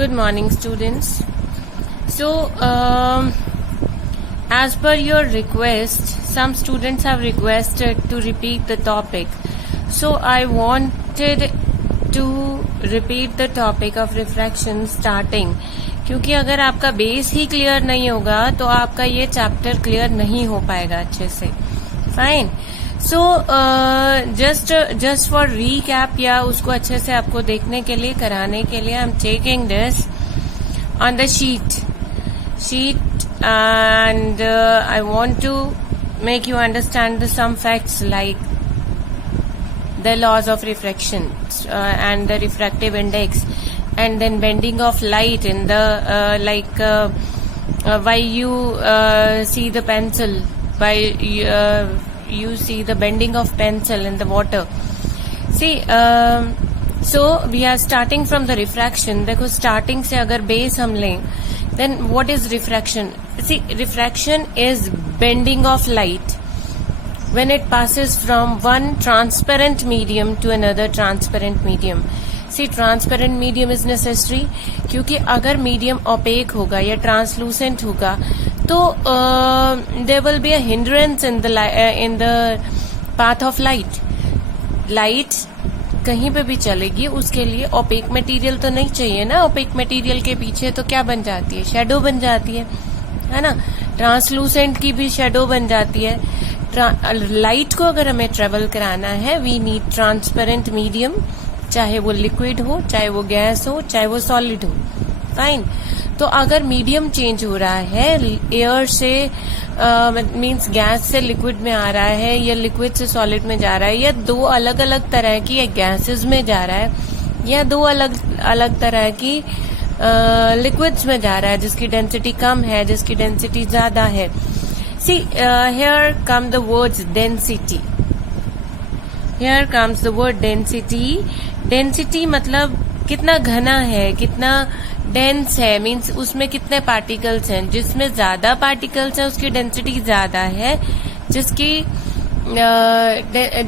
Good morning, students. So, as per your request, some students have requested to repeat the topic. So, I wanted to repeat the topic of refraction starting. क्योंकि अगर आपका base ही clear नहीं होगा तो आपका ये chapter clear नहीं हो पाएगा अच्छे से. Fine. So just for recap या उसको अच्छे से आपको देखने के लिए कराने के लिए I am taking this on the sheet and I want to make you understand some facts like the laws of refraction and the refractive index, and then bending of light in the why you see the pencil, why you see the bending of pencil in the water. See, so we are starting from the refraction. देखो starting से अगर base हम लें, then what is refraction? See, refraction is bending of light when it passes from one transparent medium to another transparent medium. See, transparent medium is necessary क्योंकि अगर medium opaque होगा या translucent होगा तो there will be a hindrance in the path of light. Light कहीं पे भी चलेगी, उसके लिए opaque material तो नहीं चाहिए ना. opaque material के पीछे तो क्या बन जाती है? shadow बन जाती है ना. translucent की भी shadow बन जाती है. लाइट को अगर हमें ट्रेवल कराना है, वी नीड ट्रांसपेरेंट मीडियम, चाहे वो लिक्विड हो, चाहे वो गैस हो, चाहे वो सॉलिड हो. फाइन. तो अगर मीडियम चेंज हो रहा है, एयर से मींस गैस से लिक्विड में आ रहा है या लिक्विड से सॉलिड में जा रहा है, या दो अलग अलग तरह की गैसेस में जा रहा है, या दो अलग अलग तरह की लिक्विड्स में जा रहा है जिसकी डेंसिटी कम है, जिसकी डेंसिटी ज्यादा है. See, here come the words density. Here comes the word density. Density मतलब कितना घना है, कितना dense है, means उसमें कितने particles हैं. जिसमें ज्यादा particles हैं उसकी density ज्यादा है,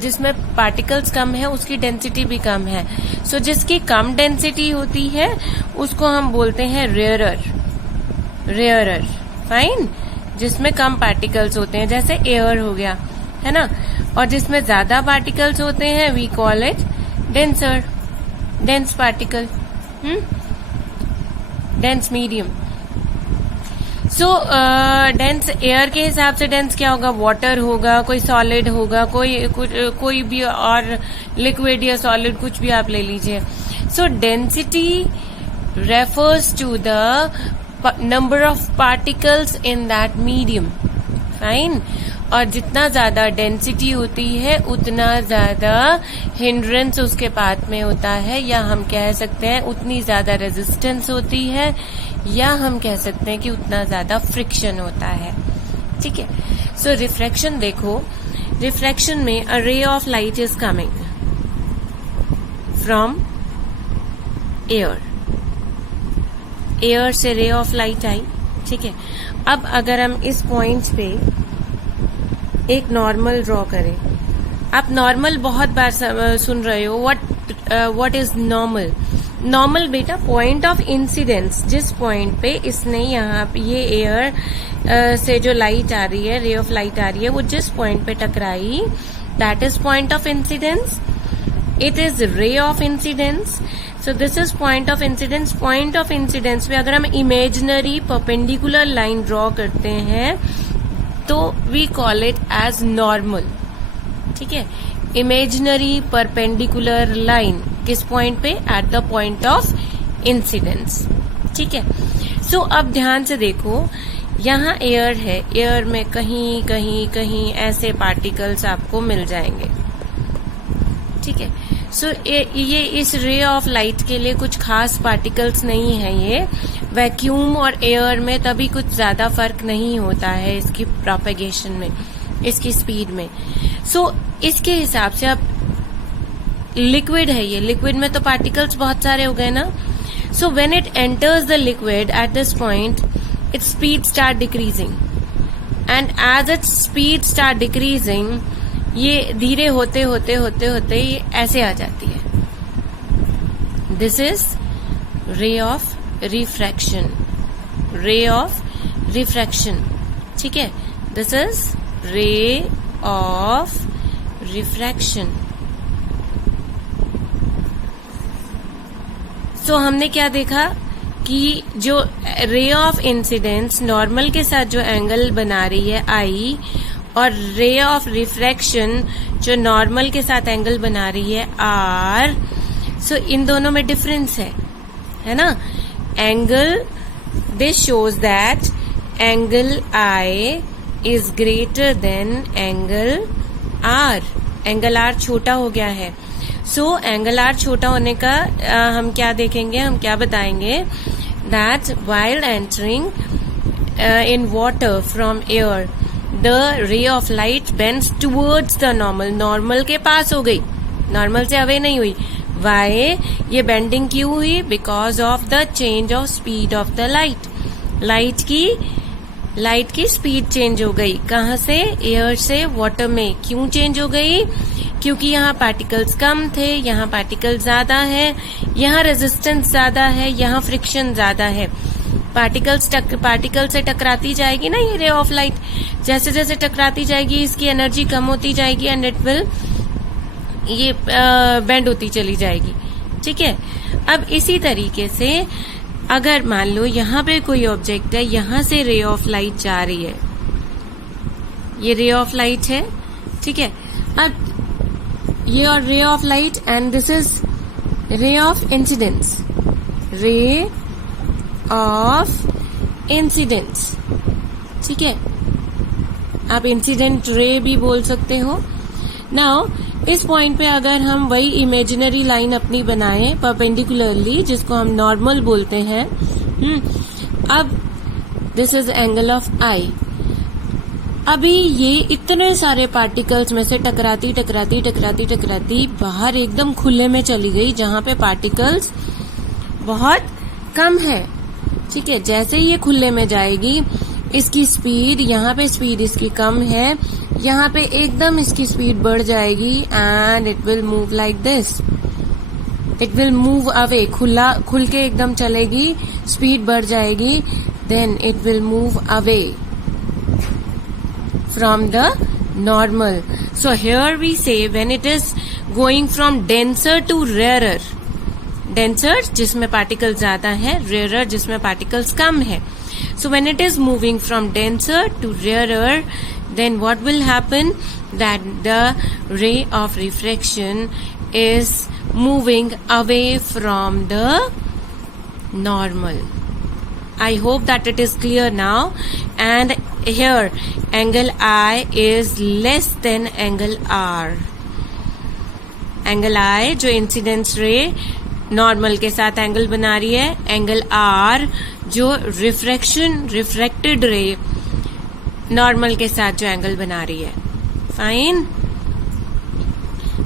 जिसमें particles कम है उसकी density भी कम है. So जिसकी कम density होती है उसको हम बोलते हैं rarer. Fine. जिसमें कम पार्टिकल्स होते हैं, जैसे एयर हो गया, है ना. और जिसमें ज्यादा पार्टिकल्स होते हैं we call it dense particle, dense medium. So dense air के हिसाब से डेंस क्या होगा? वाटर होगा, कोई सॉलिड होगा, कोई भी और लिक्विड या सॉलिड कुछ भी आप ले लीजिए. So density refers to the number of particles in that medium. Fine. और जितना ज्यादा डेंसिटी होती है उतना ज्यादा हिंड्रेंस उसके पाथ में होता है, या हम कह सकते हैं उतनी ज्यादा रेजिस्टेंस होती है, या हम कह सकते हैं कि उतना ज्यादा फ्रिक्शन होता है. ठीक है. सो रिफ्रैक्शन देखो, रिफ्रैक्शन में a ray of light is coming from air से रे ऑफ लाइट आई. ठीक है. अब अगर हम इस पॉइंट पे एक नॉर्मल ड्रॉ करें, आप नॉर्मल बहुत बार सुन रहे हो. What is normal? नॉर्मल बेटा पॉइंट ऑफ इंसिडेंस, जिस पॉइंट पे इसने यहाँ ये एयर से जो लाइट आ रही है, रे ऑफ लाइट आ रही है, वो जिस पॉइंट पे टकराई, that is point of incidence. It is ray of incidence. So this is point of incidence. Point of incidence पे अगर हम imaginary perpendicular line draw करते हैं तो we call it as normal. ठीक है. Imaginary perpendicular line किस point पे? At the point of incidence. ठीक है. So अब ध्यान से देखो, यहाँ एयर है, एयर में कहीं ऐसे पार्टिकल्स आपको मिल जाएंगे. ठीक है. सो ये इस रे ऑफ लाइट के लिए कुछ खास पार्टिकल्स नहीं है. ये वैक्यूम और एयर में तभी कुछ ज्यादा फर्क नहीं होता है इसकी प्रोपेगेशन में, इसकी स्पीड में. सो इसके हिसाब से अब लिक्विड है, ये लिक्विड में तो पार्टिकल्स बहुत सारे हो गए ना. So when it enters the liquid at this point, its speed start decreasing, and as its speed start decreasing ये धीरे होते ये ऐसे आ जाती है. This is ray of refraction, ray of refraction, ठीक है, this is ray of refraction. So हमने क्या देखा कि जो रे ऑफ इंसिडेंस नॉर्मल के साथ जो एंगल बना रही है आई, और रे ऑफ रिफ्रैक्शन जो नॉर्मल के साथ एंगल बना रही है आर, सो इन दोनों में डिफरेंस है ना। Angle, this shows that angle i is greater than angle r. Angle r छोटा हो गया है। सो एंगल आर छोटा होने का हम क्या देखेंगे, हम क्या बताएंगे, that while entering in water from air the ray of light bends towards the normal. Normal के पास हो गई, नॉर्मल से अवे नहीं हुई। वाई ये बेंडिंग क्यों हुई? Because of the change of speed of the light. Light की स्पीड चेंज हो गई। कहाँ से? एयर से वाटर में। क्यों चेंज हो गई? क्योंकि यहाँ पार्टिकल्स कम थे, यहाँ पार्टिकल्स ज्यादा है, यहाँ रेजिस्टेंस ज्यादा है, यहाँ फ्रिक्शन ज्यादा है। पार्टिकल से टकराती जाएगी ना ये रे ऑफ लाइट, जैसे जैसे टकराती जाएगी इसकी एनर्जी कम होती जाएगी एंड इट विल ये बेंड होती चली जाएगी, ठीक है। अब इसी तरीके से अगर मान लो यहाँ पे कोई ऑब्जेक्ट है, यहाँ से रे ऑफ लाइट जा रही है, ये रे ऑफ लाइट है, ठीक है। अब ये और रे of light and this is ray of incidence, ray of incidence, ठीक है। आप इंसिडेंट रे भी बोल सकते हो। नाउ इस पॉइंट पे अगर हम वही इमेजिनरी लाइन अपनी बनाएं परपेंडिकुलरली, जिसको हम नॉर्मल बोलते हैं, अब दिस इज एंगल ऑफ आई। अभी ये इतने सारे पार्टिकल्स में से टकराती बाहर एकदम खुले में चली गई, जहां पे पार्टिकल्स बहुत कम है, ठीक है। जैसे ही ये खुले में जाएगी, इसकी स्पीड, यहाँ पे स्पीड इसकी कम है, यहाँ पे एकदम इसकी स्पीड बढ़ जाएगी and it will move like this. It will move away, खुल के एकदम चलेगी, स्पीड बढ़ जाएगी, then it will move away from the normal. So here we say when it is going from denser to rarer, denser जिसमें particles ज्यादा है, rarer जिसमें particles कम है. So when it is moving from denser to rarer, then what will happen? That the ray of refraction is moving away from the normal. I hope that it is clear now. And here angle I is less than angle R. Angle I जो incidence रे normal के साथ angle बना रही है, angle R जो refracted रे normal के साथ जो एंगल बना रही है। Fine.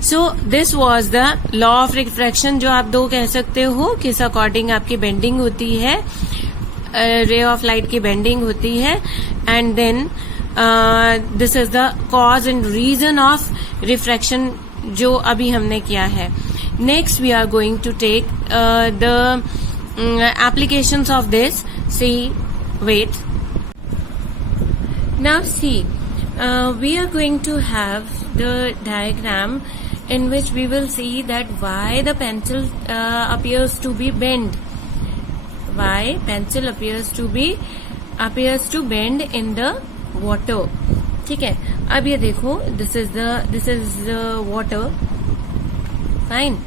So this was the law of refraction, जो आप दो कह सकते हो, किस अकॉर्डिंग आपकी बेंडिंग होती है, रे ऑफ लाइट की बेंडिंग होती है, and then this is the cause and reason of refraction जो अभी हमने किया है। Next we are going to take the applications of this. See, wait. Now see, we are going to have the diagram in which we will see that why the pencil appears to be bent. Why pencil appears to bend in the water. ठीक है, अब ये देखो, this is the water. Fine.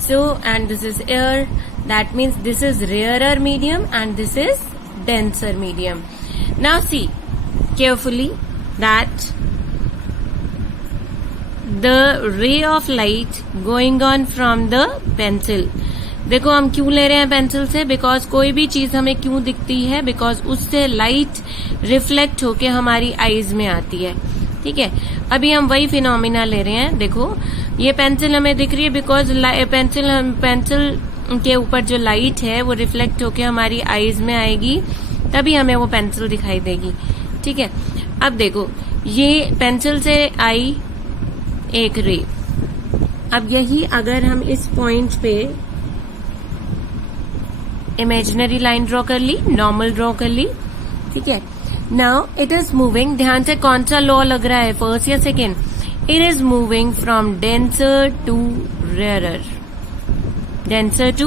So, and this is air. That means this is rarer medium and this is denser medium. Now see carefully that the ray of light going on from the pencil. देखो हम क्यों ले रहे हैं pencil से, because कोई भी चीज हमें क्यों दिखती है, बिकॉज उससे लाइट रिफ्लेक्ट होके हमारी आईज में आती है। ठीक है, अभी हम वही फिनोमिना ले रहे हैं। देखो ये पेंसिल हमें दिख रही है बिकॉज पेंसिल के ऊपर जो लाइट है वो रिफ्लेक्ट होके हमारी आईज में आएगी, तभी हमें वो पेंसिल दिखाई देगी। ठीक है, अब देखो ये पेंसिल से आई एक रे, अब यही अगर हम इस पॉइंट पे इमेजिनरी लाइन ड्रॉ कर ली, नॉर्मल ड्रॉ कर ली, ठीक है। नाउ इट इज मूविंग, ध्यान से कौन सा लॉ लग रहा है, फर्स्ट या second? It is moving from denser to rarer, denser to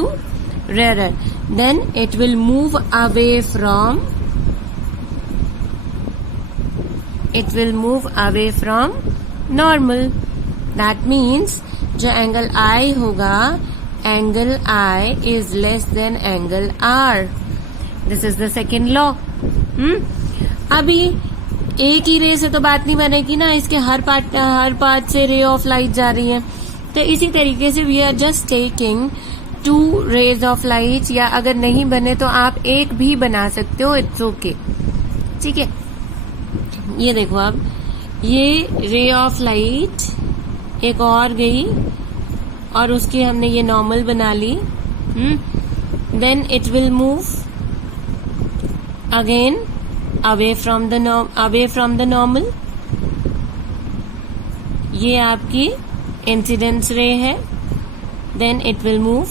rarer, then it will move away from normal. That means जो एंगल I होगा, angle I is less than angle R. This is the second law. अभी एक ही रे से तो बात नहीं बनेगी ना, इसके हर पार्ट से रे ऑफ लाइट जा रही है। तो इसी तरीके से we are just taking 2 rays of light, या अगर नहीं बने तो आप एक भी बना सकते हो, इट्स ओके, ठीक है। ये देखो अब ये रे ऑफ लाइट एक और गई और उसकी हमने ये नॉर्मल बना ली, then it will move again away from the normal. ये आपकी इंसिडेंस रे है, then it will move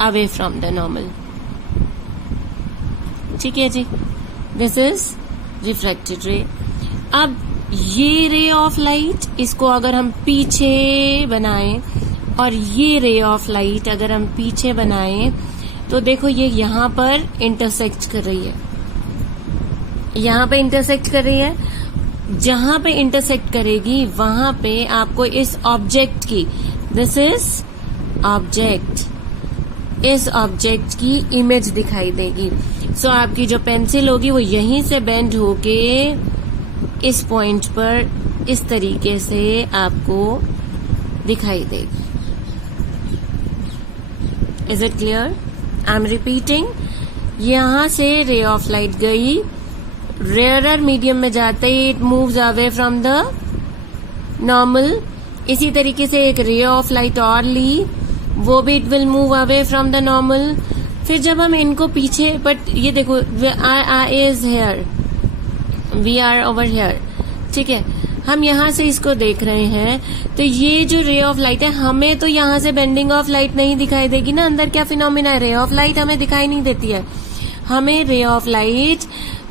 away from the normal, ठीक है जी। This is reflected ray. अब ये रे ऑफ लाइट, इसको अगर हम पीछे बनाएं और ये रे ऑफ लाइट अगर हम पीछे बनाएं तो देखो ये यहां पर इंटरसेक्ट कर रही है, यहां पे इंटरसेक्ट कर रही है। जहां पे इंटरसेक्ट करेगी वहां पे आपको इस ऑब्जेक्ट की, दिस इज ऑब्जेक्ट, इस ऑब्जेक्ट की इमेज दिखाई देगी। सो आपकी जो पेंसिल होगी वो यहीं से बेंड होके इस पॉइंट पर इस तरीके से आपको दिखाई देगी। Is it clear? I am repeating, यहां से रे ऑफ लाइट गई, रेयरर मीडियम में जाते ही it moves away from the normal. इसी तरीके से एक रे ऑफ लाइट और ली, वो भी it will move away from the normal. फिर जब हम इनको पीछे, बट ये देखो eye is here, we are over here, ठीक है, हम यहां से इसको देख रहे हैं, तो ये जो रे ऑफ लाइट है हमें तो यहां से बेंडिंग ऑफ लाइट नहीं दिखाई देगी ना। अंदर क्या फिनोमिना है, रे ऑफ लाइट हमें दिखाई नहीं देती है, हमें रे ऑफ लाइट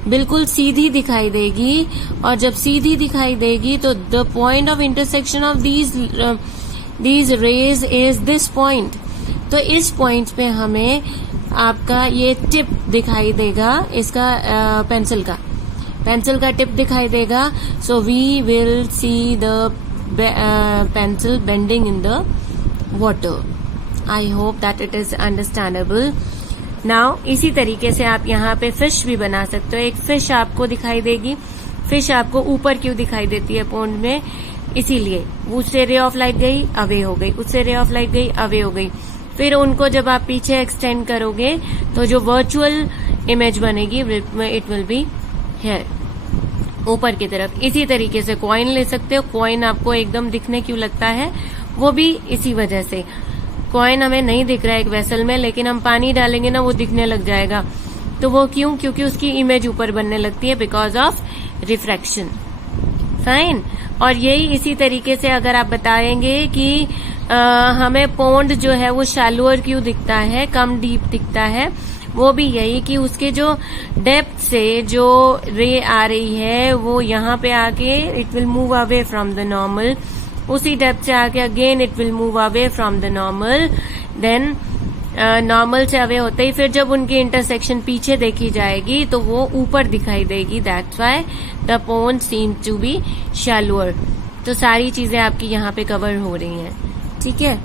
बिल्कुल सीधी दिखाई देगी। और जब सीधी दिखाई देगी तो the point of intersection of these raise is this point. तो इस पॉइंट पे हमें आपका ये टिप दिखाई देगा, इसका पेंसिल का टिप दिखाई देगा। So we will see the pencil bending in the water. I hope that it is understandable. Now इसी तरीके से आप यहाँ पे फिश भी बना सकते हो। एक फिश आपको दिखाई देगी, फिश आपको ऊपर क्यों दिखाई देती है पॉन्ड में, इसीलिए उससे रे ऑफ लाइट गई अवे हो गई, उससे रे ऑफ लाइट गई अवे हो गई। फिर उनको जब आप पीछे एक्सटेंड करोगे तो जो वर्चुअल इमेज बनेगी इट विल बी हियर, ऊपर की तरफ। इसी तरीके से कॉइन ले सकते हो। कॉइन आपको एकदम दिखने क्यों लगता है, वो भी इसी वजह से। कॉइन हमें नहीं दिख रहा है एक वेसल में, लेकिन हम पानी डालेंगे ना वो दिखने लग जाएगा। तो वो क्यों? क्योंकि उसकी इमेज ऊपर बनने लगती है बिकॉज ऑफ रिफ्रैक्शन। फाइन। और यही इसी तरीके से अगर आप बताएंगे कि हमें पॉन्ड जो है वो शैलोअर क्यों दिखता है, कम डीप दिखता है, वो भी यही कि उसके जो डेप्थ से जो रे आ रही है वो यहाँ पे आके it will move away from the normal, उसी डेप्थ से आके again it will move away from the normal, then normal से अवे होते ही फिर जब उनकी इंटरसेक्शन पीछे देखी जाएगी तो वो ऊपर दिखाई देगी। That's why the pond seem to be shallower. तो सारी चीजें आपकी यहाँ पे कवर हो रही हैं, ठीक है।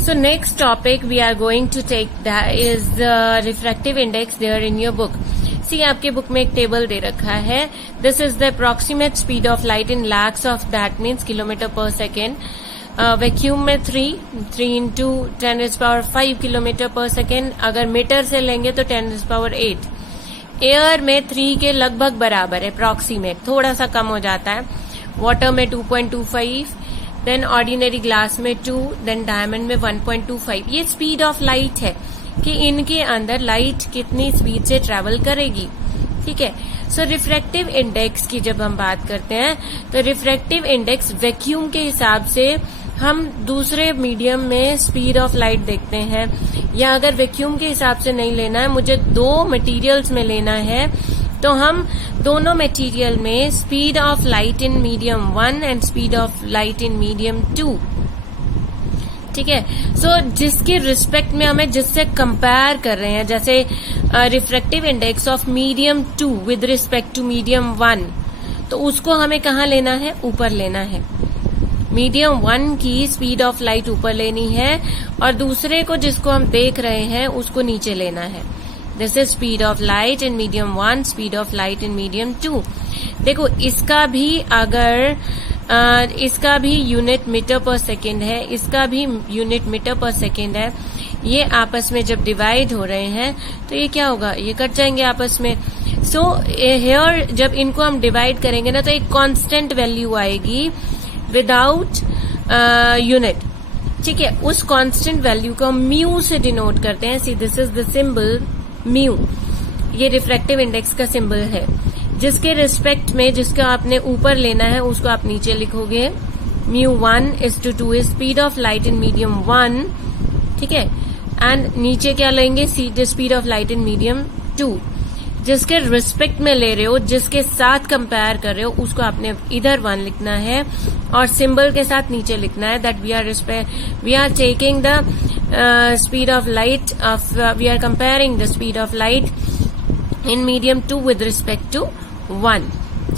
So next topic we are going to take that is the refractive index there in your book. See, आपके बुक में एक टेबल दे रखा है। This is the approximate speed of light in lakhs of, that means kilometer per second. Vacuum में 3 into 10⁵ kilometre पर second. अगर metre से लेंगे तो 10⁸। एयर में 3 के लगभग बराबर है, अप्रोक्सीमेट, थोड़ा सा कम हो जाता है। वाटर में 2.25, देन ऑर्डिनरी ग्लास में 2, देन डायमंड में 1.25। ये स्पीड ऑफ लाइट है कि इनके अंदर लाइट कितनी स्पीड से ट्रेवल करेगी, ठीक है। सो रिफ्रैक्टिव इंडेक्स की जब हम बात करते हैं तो रिफ्रैक्टिव इंडेक्स वैक्यूम के हिसाब से हम दूसरे मीडियम में स्पीड ऑफ लाइट देखते हैं, या अगर वैक्यूम के हिसाब से नहीं लेना है, मुझे दो मटेरियल्स में लेना है, तो हम दोनों मटेरियल में speed of light in medium 1 and speed of light in medium 2, ठीक है। सो जिसके रिस्पेक्ट में हमें जिससे कंपेयर कर रहे हैं, जैसे refractive index of medium 2 with respect to medium 1, तो उसको हमें कहाँ लेना है, ऊपर लेना है। मीडियम 1 की स्पीड ऑफ लाइट ऊपर लेनी है और दूसरे को जिसको हम देख रहे हैं उसको नीचे लेना है। This is speed of light in medium 1, speed of light in medium 2। देखो इसका भी अगर इसका भी यूनिट मीटर पर सेकेंड है, इसका भी यूनिट मीटर पर सेकेंड है, ये आपस में जब डिवाइड हो रहे हैं तो ये क्या होगा, ये कट जाएंगे आपस में। सो हियर जब इनको हम डिवाइड करेंगे ना तो एक कांस्टेंट वैल्यू आएगी विदाउट यूनिट, ठीक है। उस कांस्टेंट वैल्यू को हम म्यू से डिनोट करते हैं। See this is the symbol mu, ये रिफ्रैक्टिव इंडेक्स का सिंबल है। जिसके रिस्पेक्ट में जिसका आपने ऊपर लेना है उसको आप नीचे लिखोगे। Mu 1:2 is speed of light in medium 1, ठीक है, एंड नीचे क्या लेंगे, speed of light in medium 2। जिसके रिस्पेक्ट में ले रहे हो, जिसके साथ कंपेयर कर रहे हो, उसको आपने इधर 1 लिखना है और सिंबल के साथ नीचे लिखना है that we are taking the speed of light of we are comparing the speed of light in medium 2 with respect to 1,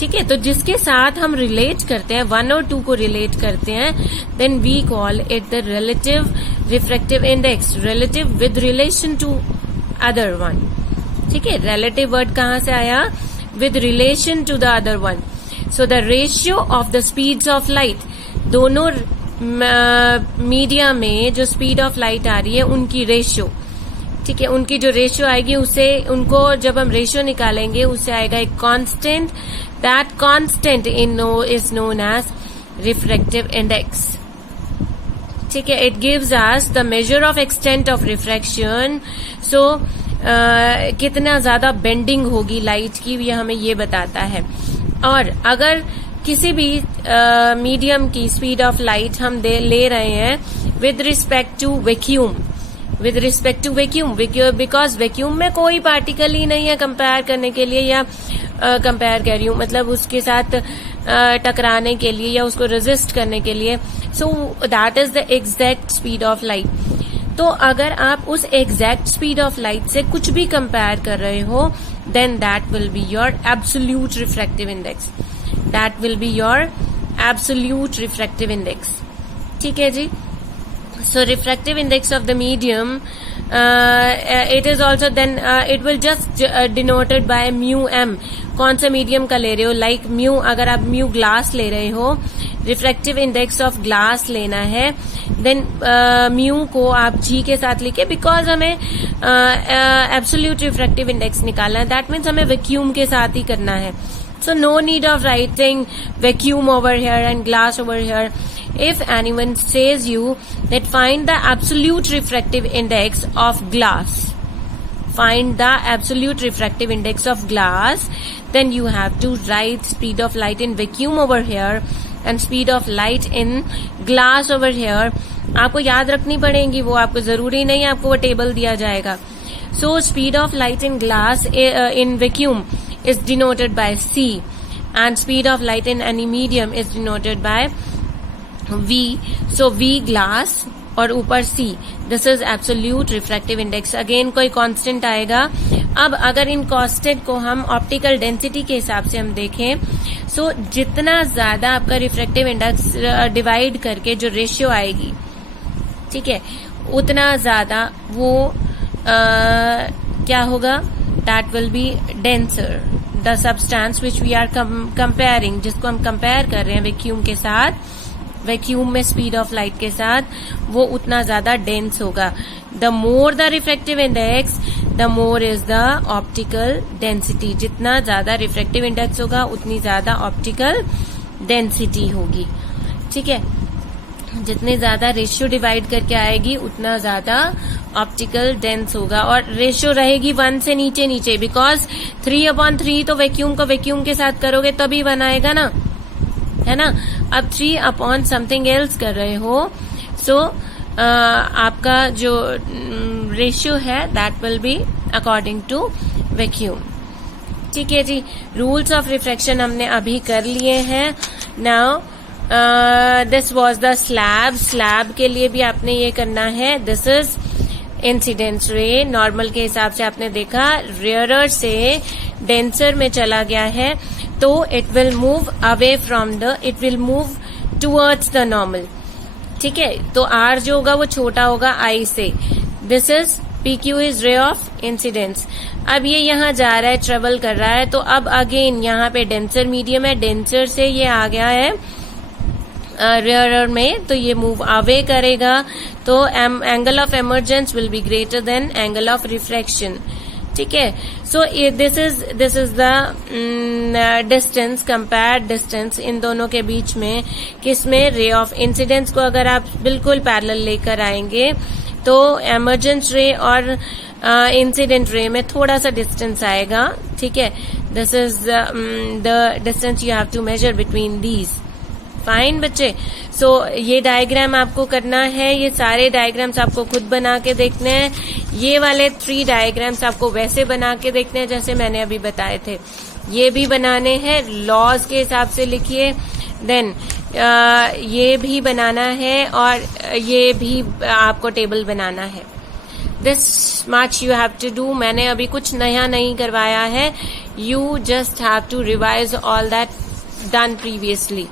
ठीक है। तो जिसके साथ हम रिलेट करते हैं, 1 और 2 को रिलेट करते हैं, then we call it the relative refractive index, relative with relation to other one, ठीक है। रिलेटिव वर्ड कहाँ से आया, with relation to the other one. So the ratio of the speeds of light, दोनों media में जो speed of light आ रही है उनकी रेशियो, ठीक है, उनकी जो रेशियो आएगी उससे, उनको जब हम रेशियो निकालेंगे उससे आएगा एक constant, that constant is known as refractive index, ठीक है। It gives us the measure of extent of refraction. So कितना ज्यादा बेंडिंग होगी लाइट की, ये हमें ये बताता है। और अगर किसी भी मीडियम की स्पीड ऑफ लाइट हम ले रहे हैं with respect to vacuum, with respect to vacuum, because vacuum में कोई पार्टिकल ही नहीं है कंपेयर करने के लिए, या कंपेयर कर रही हूं मतलब उसके साथ टकराने के लिए या उसको रेजिस्ट करने के लिए। So that is the exact speed of light. तो अगर आप उस एग्जैक्ट स्पीड ऑफ लाइट से कुछ भी कंपेयर कर रहे हो, then that will be your absolute refractive index, that will be your absolute refractive index, ठीक है जी। So refractive index of the medium, it is also then it will just denoted by mu m। कौन सा medium का ले रहे हो, like mu, अगर आप म्यू ग्लास ले रहे हो, रिफ्रैक्टिव इंडेक्स ऑफ ग्लास लेना है, देन म्यू को आप जी के साथ लिखे, बिकॉज हमें एब्सोल्यूट रिफ्रैक्टिव इंडेक्स निकालना है, दैट मीन्स हमें वैक्यूम के साथ ही करना है। So no need of writing vacuum over here and glass over here. If anyone says you that find the absolute refractive index of glass, find the absolute refractive index of glass, then you have to write speed of light in vacuum over here and speed of light in glass over here. आपको याद रखनी पड़ेगी, वो आपको जरूरी नहीं, आपको वो टेबल दिया जाएगा। So speed of light in glass in vacuum is denoted by C, and speed of light in any medium is denoted by V. So V glass और ऊपर C, this is absolute refractive index। Again कोई constant आएगा। अब अगर इन constant को हम optical density के हिसाब से हम देखें, सो जितना ज्यादा आपका रिफ्रैक्टिव इंडेक्स डिवाइड करके जो रेशियो आएगी, ठीक है, उतना ज्यादा वो क्या होगा, that will be denser. The substance which we are comparing, जिसको हम कंपेयर कर रहे हैं वैक्यूम के साथ, वैक्यूम में स्पीड ऑफ लाइट के साथ, वो उतना ज्यादा डेंस होगा। The more the refractive index, the more is the optical density. जितना ज्यादा रिफ्रैक्टिव इंडेक्स होगा उतनी ज्यादा ऑप्टिकल डेंसिटी होगी, ठीक है। जितने ज्यादा रेशियो डिवाइड करके आएगी उतना ज्यादा ऑप्टिकल डेंस होगा, और रेशियो रहेगी 1 से नीचे नीचे, बिकॉज 3/3 तो वैक्यूम का वैक्यूम के साथ करोगे तभी 1 आएगा ना, है ना। अब 3 अपॉन समथिंग एल्स कर रहे हो, सो आपका जो रेशियो है that will be according to vacuum. ठीक है जी, रूल्स ऑफ रिफ्रैक्शन हमने अभी कर लिए हैं। Now this was the slab. Slab के लिए भी आपने ये करना है, दिस इज इंसिडेंस रे। नॉर्मल के हिसाब से आपने देखा रेयरर से डेंसर में चला गया है, तो it will move away from the, it will move towards the normal. ठीक है, तो आर जो होगा वो छोटा होगा आई से। This is PQ is ray of incidence. अब ये यहाँ जा रहा है, ट्रेवल कर रहा है, तो अब अगेन यहाँ पे डेंसर मीडियम है, डेंसर से ये आ गया है रेयरर में, तो ये मूव अवे करेगा, तो angle of emergence will be greater than angle of refraction. ठीक है, so this is the distance, compared distance in दोनों के बीच में। किसमें? रे ऑफ इंसिडेंस को अगर आप बिल्कुल पैरेलल लेकर आएंगे तो एमर्जेंस रे और इंसिडेंट रे में थोड़ा सा डिस्टेंस आएगा। ठीक है, this is the distance you have to measure between these. Fine बच्चे, सो ये डायग्राम आपको करना है, ये सारे डायग्राम्स आपको खुद बना के देखने हैं। ये वाले 3 डायग्राम्स आपको वैसे बना के देखने हैं जैसे मैंने अभी बताए थे, ये भी बनाने हैं, लॉज के हिसाब से लिखिए। देन ये भी बनाना है और ये भी आपको टेबल बनाना है। This much you have to do. मैंने अभी कुछ नया नहीं करवाया है, you just have to revise all that done previously.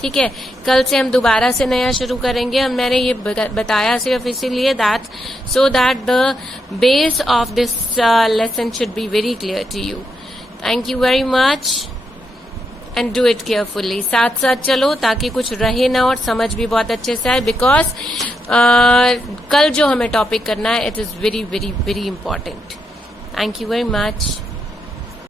ठीक है, कल से हम दोबारा से नया शुरू करेंगे। मैंने ये बताया सिर्फ इसीलिए that so that the base of this lesson should be very clear to you. Thank you very much and do it carefully. साथ साथ चलो ताकि कुछ रहे ना और समझ भी बहुत अच्छे से आए, बिकॉज कल जो हमें टॉपिक करना है it is very very very important. Thank you very much.